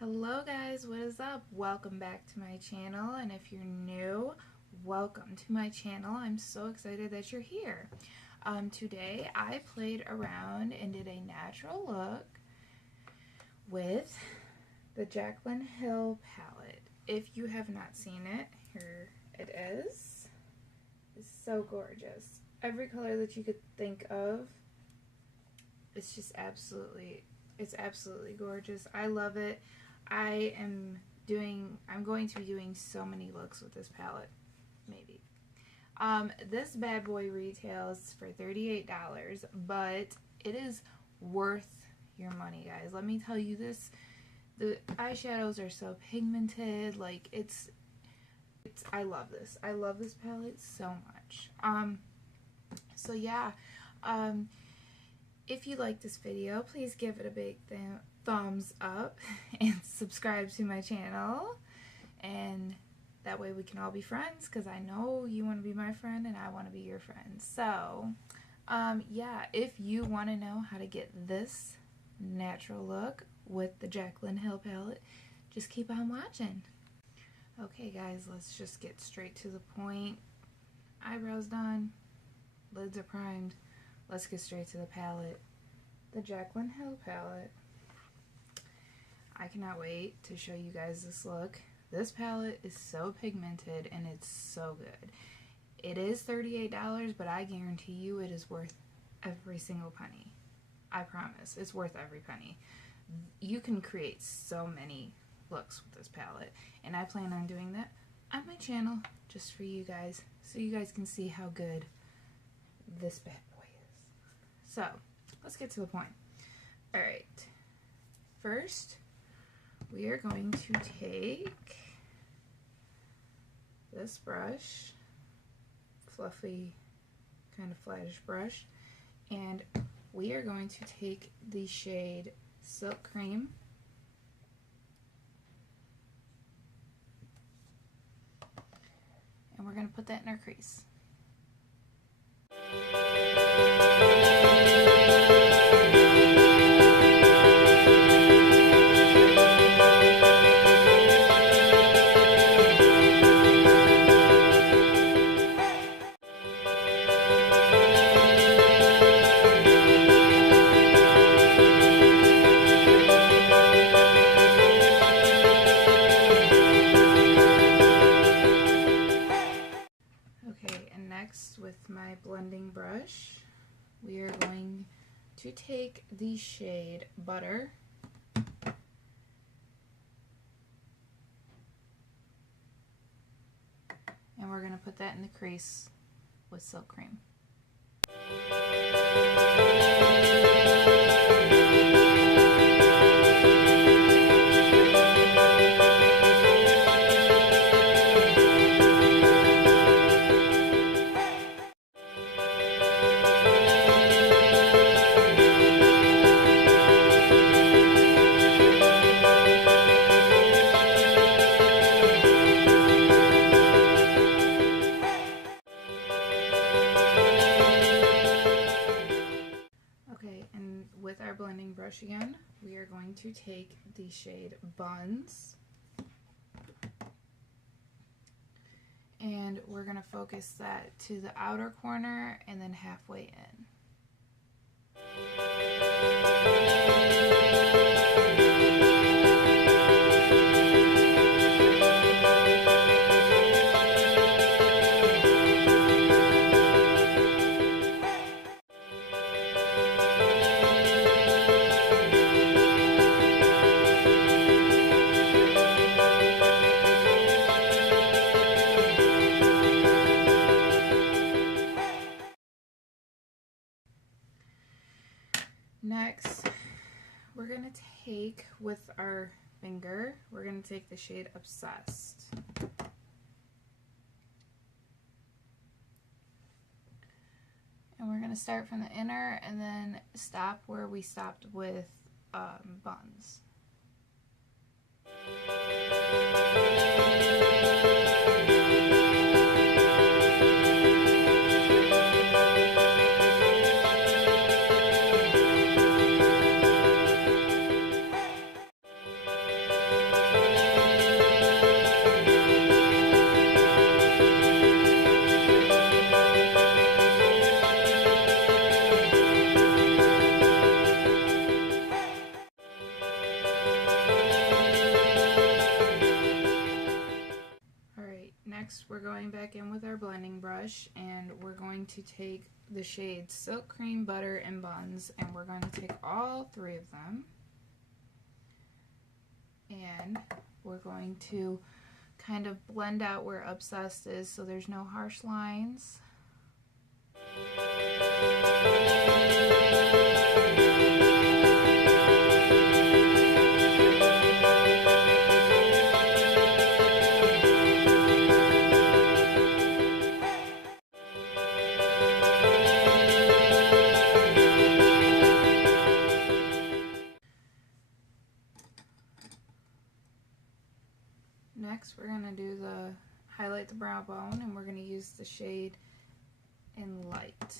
Hello guys, what is up? Welcome back to my channel, and if you're new, welcome to my channel. I'm so excited that you're here. Today I played around and did a natural look with the Jaclyn Hill palette. If you have not seen it, here it is. It's so gorgeous. Every color that you could think of, it's just absolutely gorgeous. I love it. I'm going to be doing so many looks with this palette, maybe. This bad boy retails for $38, but it is worth your money, guys. Let me tell you this, the eyeshadows are so pigmented, like I love this. I love this palette so much. So yeah, if you like this video, please give it a big thumbs up and subscribe to my channel, and that way we can all be friends, because I know you want to be my friend and I want to be your friend. So yeah, if you want to know how to get this natural look with the Jaclyn Hill palette, just keep on watching. Okay guys, let's just get straight to the point. Eyebrows done, lids are primed. Let's get straight to the palette. The Jaclyn Hill palette. I cannot wait to show you guys this look. This palette is so pigmented and it's so good. It is $38, but I guarantee you it is worth every single penny. I promise, it's worth every penny. You can create so many looks with this palette, and I plan on doing that on my channel just for you guys, so you guys can see how good this bad boy is. So let's get to the point. Alright, first we are going to take this brush, fluffy, kind of flattish brush, and we are going to take the shade Silk Cream, and we're going to put that in our crease. With my blending brush, we are going to take the shade Butter, and we're going to put that in the crease with Silk Cream. With our blending brush again, we are going to take the shade Buns, and we're going to focus that to the outer corner and then halfway in. Next, we're going to take, with our finger, we're going to take the shade Obsessed. And we're going to start from the inner and then stop where we stopped with Buns. back in with our blending brush, and we're going to take the shades Silk Cream, Butter, and Buns, and we're going to take all three of them, and we're going to kind of blend out where Obsessed is so there's no harsh lines. Next, we're going to do the highlight the brow bone, and we're going to use the shade in Light.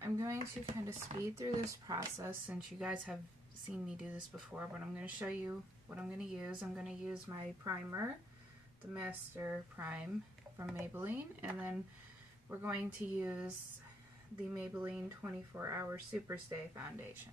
I'm going to kind of speed through this process since you guys have seen me do this before, but I'm going to show you what I'm going to use. I'm going to use my primer, the Master Prime from Maybelline, and then we're going to use the Maybelline 24 Hour Superstay Foundation.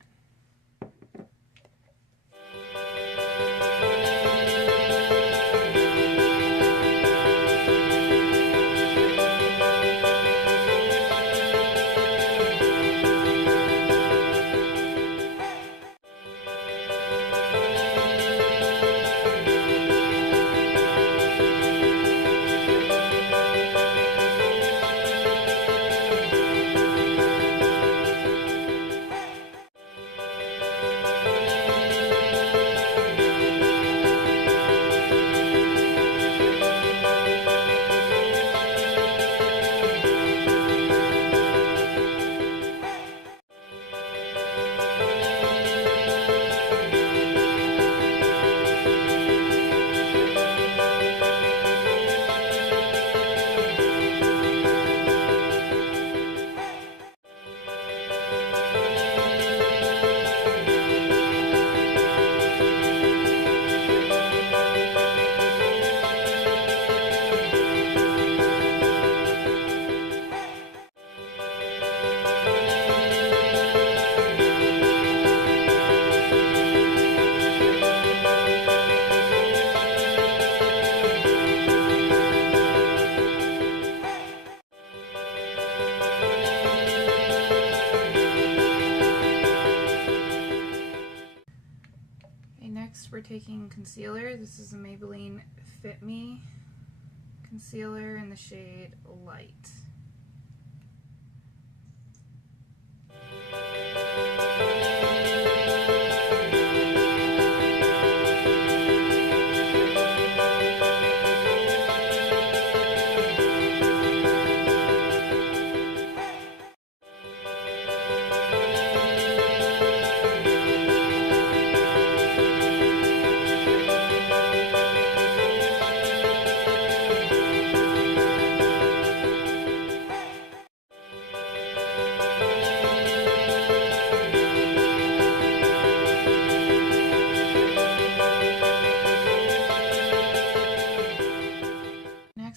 Next, we're taking concealer. This is a Maybelline Fit Me concealer in the shade Light.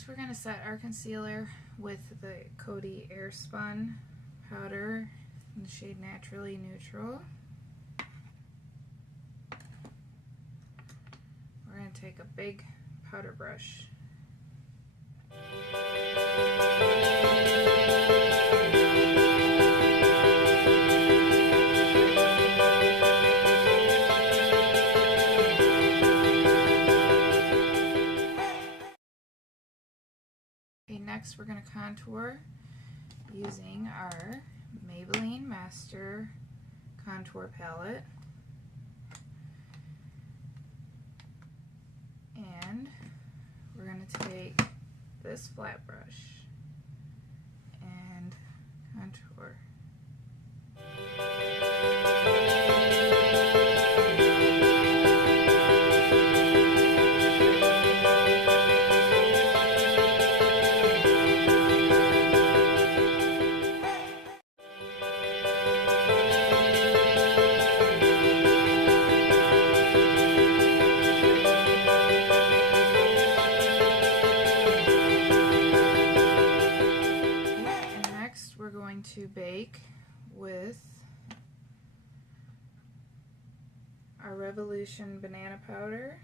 We're going to set our concealer with the Coty Airspun powder in the shade Naturally Neutral. We're going to take a big powder brush. Next, we're going to contour using our Maybelline Master Contour Palette. And we're going to take this flat brush and contour. to bake with our Revolution banana powder.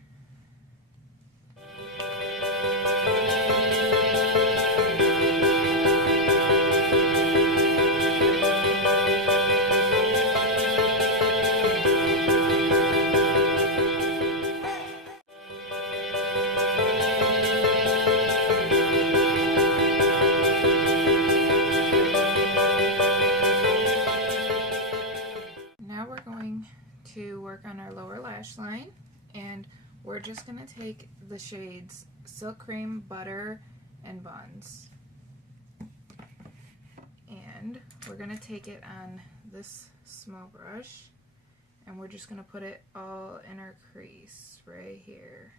Now we're going to work on our lower lash line, and we're just going to take the shades Silk Cream, Butter, and Buns, and we're going to take it on this small brush, and we're just going to put it all in our crease right here.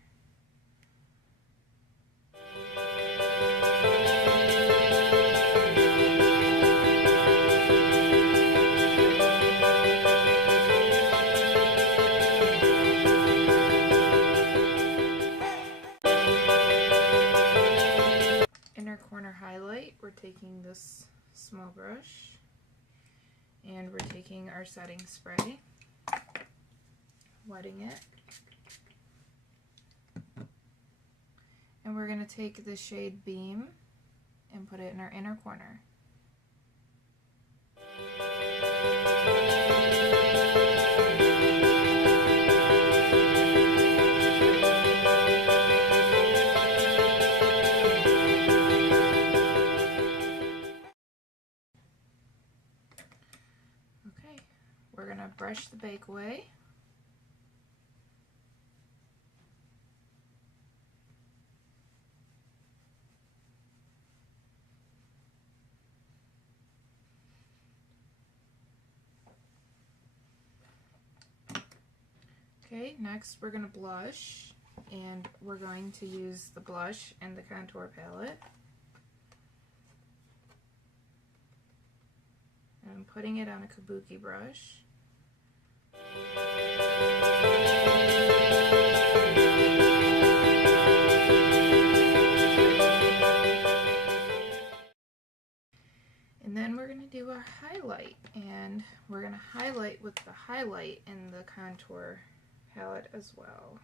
Inner corner highlight, we're taking this small brush and we're taking our setting spray, wetting it, and we're going to take the shade Beam and put it in our inner corner. Okay, we're going to brush the bake away. Okay, next we're going to blush, and we're going to use the blush and the contour palette. And I'm putting it on a kabuki brush. And then we're going to do our highlight, and we're going to highlight with the highlight in the contour palette as well.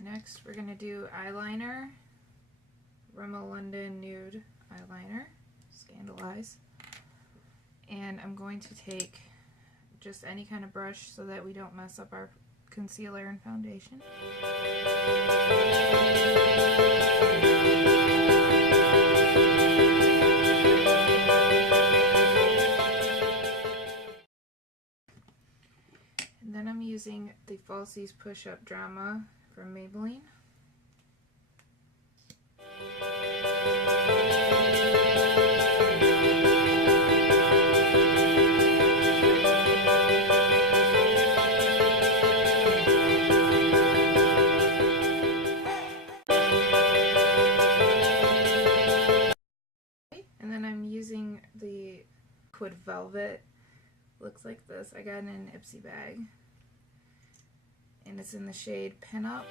Next, we're going to do eyeliner, Rimmel London Nude Eyeliner, Scandalize. And I'm going to take just any kind of brush so that we don't mess up our concealer and foundation. And then I'm using the Falsies Push-Up Drama from Maybelline. And then I'm using the Liquid Velvet. Looks like this. I got it in an Ipsy bag. And it's in the shade Pin Up.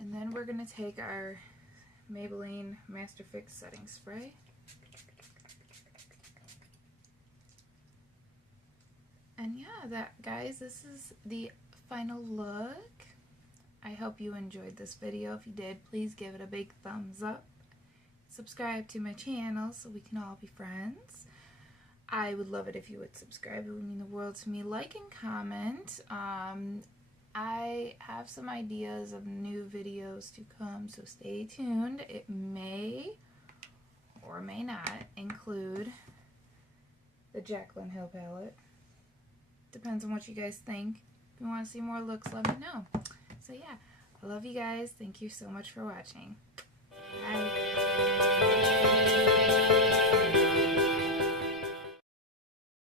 And then we're going to take our Maybelline Master Fix Setting Spray. And yeah, guys, this is the final look. I hope you enjoyed this video. If you did, please give it a big thumbs up. Subscribe to my channel so we can all be friends. I would love it if you would subscribe. It would mean the world to me. Like and comment. I have some ideas of new videos to come, so stay tuned. It may or may not include the Jaclyn Hill palette. Depends on what you guys think. If you want to see more looks, let me know. So yeah, I love you guys. Thank you so much for watching.